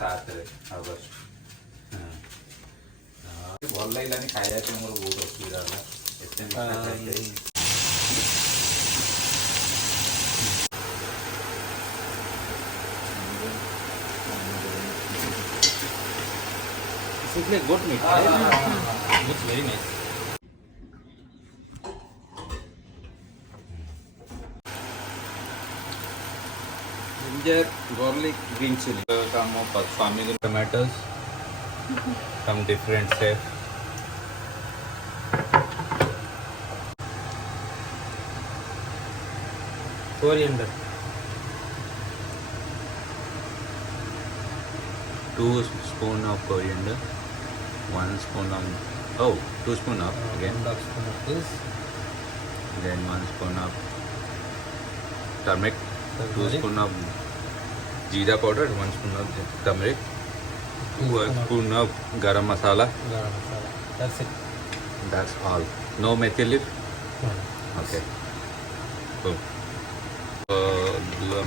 7 August. ଭଲ ଲାଗିଲାନି ଖାଇବା ପାଇଁ, ମୋର ବହୁତ ଅସୁବିଧା ହେଲା ଏତେ ମିଠା ଖାଇଯାଇ। It's like goat meat, right? Looks very nice. Ginger, garlic, green chili. Some Swami tomatoes, some different shape. Coriander. 2 spoon of coriander, 1 spoon of 2 spoon of again, 1 spoon of this. then 1 spoon of turmeric, 2 spoon of jeera powder, 1 spoon of turmeric, 2 spoon of garam masala. Garam masala. That's it. That's all. No methi leaf. Okay. Cool.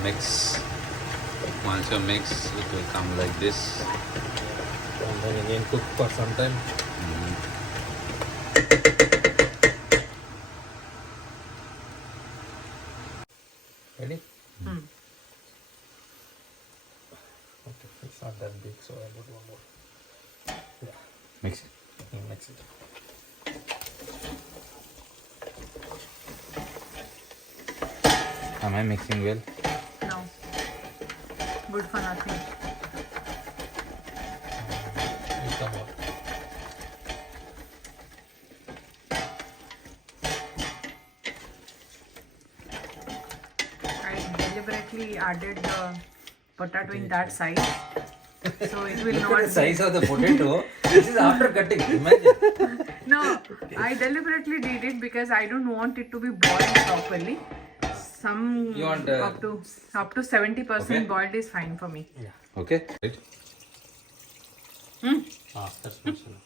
Mix. Once you mix, it will come like this. And then again cook for some time. Ready? Okay, it's not that big, so I put one more. Yeah, Mix it. mix it. Am I mixing well? No. Good for nothing. Some more. I deliberately added the potato in that size, so it will Look not. at the size of the potato. This is after cutting. Imagine. No, I deliberately did it because I don't want it to be boiled properly. Some You want, up to 70% Okay. boiled is fine for me. Yeah. Okay. Right. That's much enough.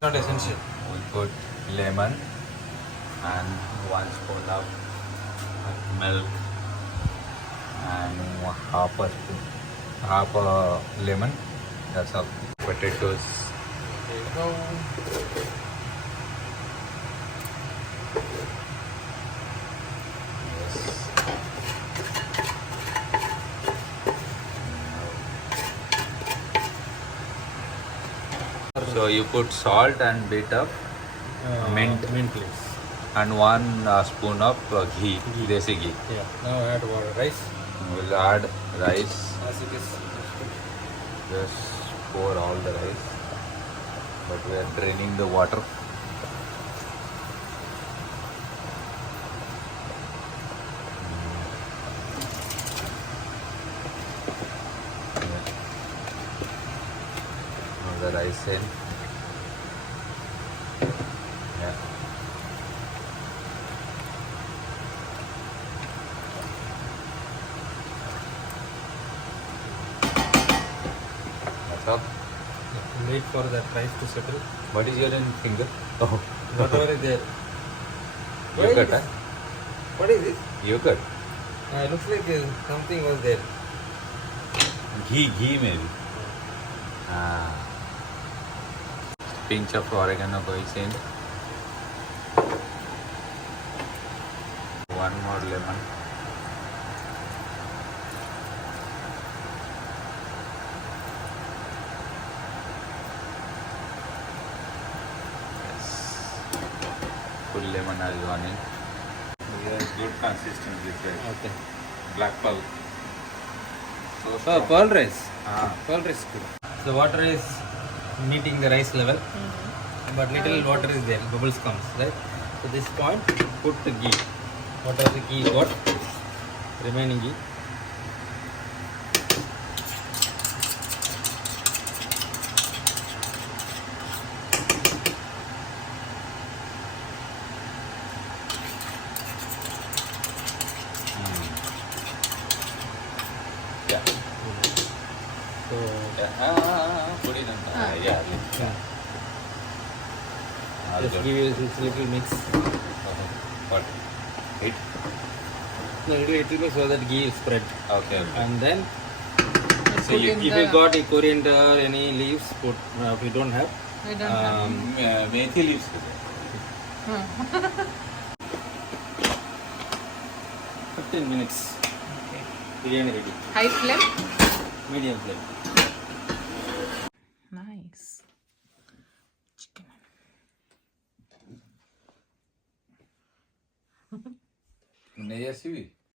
Not essential. We put lemon and 1 spoon of milk and half a lemon. That's all. Potatoes. There you go. So you put salt and bit of mint Mint leaves. and 1 spoon of ghee, desi ghee. Yeah. Now add water. Rice. We'll add rice. As it is. Just pour all the rice. But we are draining the water. Now the rice in. Yeah. That's all. Wait for that rice to settle. What is your finger? Oh, Whatever is there. yogurt, huh? What is this? Yogurt. Looks like something was there. Ghee maybe. Ah. Pinch of oregano goes in. 1 more lemon. Yes. Full lemon has gone in. Yes, good consistency. Okay. Black pulp. So So strong. pearl rice. Ah. Pearl rice is good. The water is meeting the rice level, but little water is there. Bubbles comes, right? So this point, put the ghee. Whatever the ghee got, remaining ghee. So put it in. Ah. Yeah. just give you this little mix. What? It? No, little mix so that ghee is spread. Okay. And then Put if in you the- got a coriander, any leaves, put. If you don't have, I don't have. Methi leaves. Huh. 15 minutes. Okay. Biryani ready. High flame. Medium flame.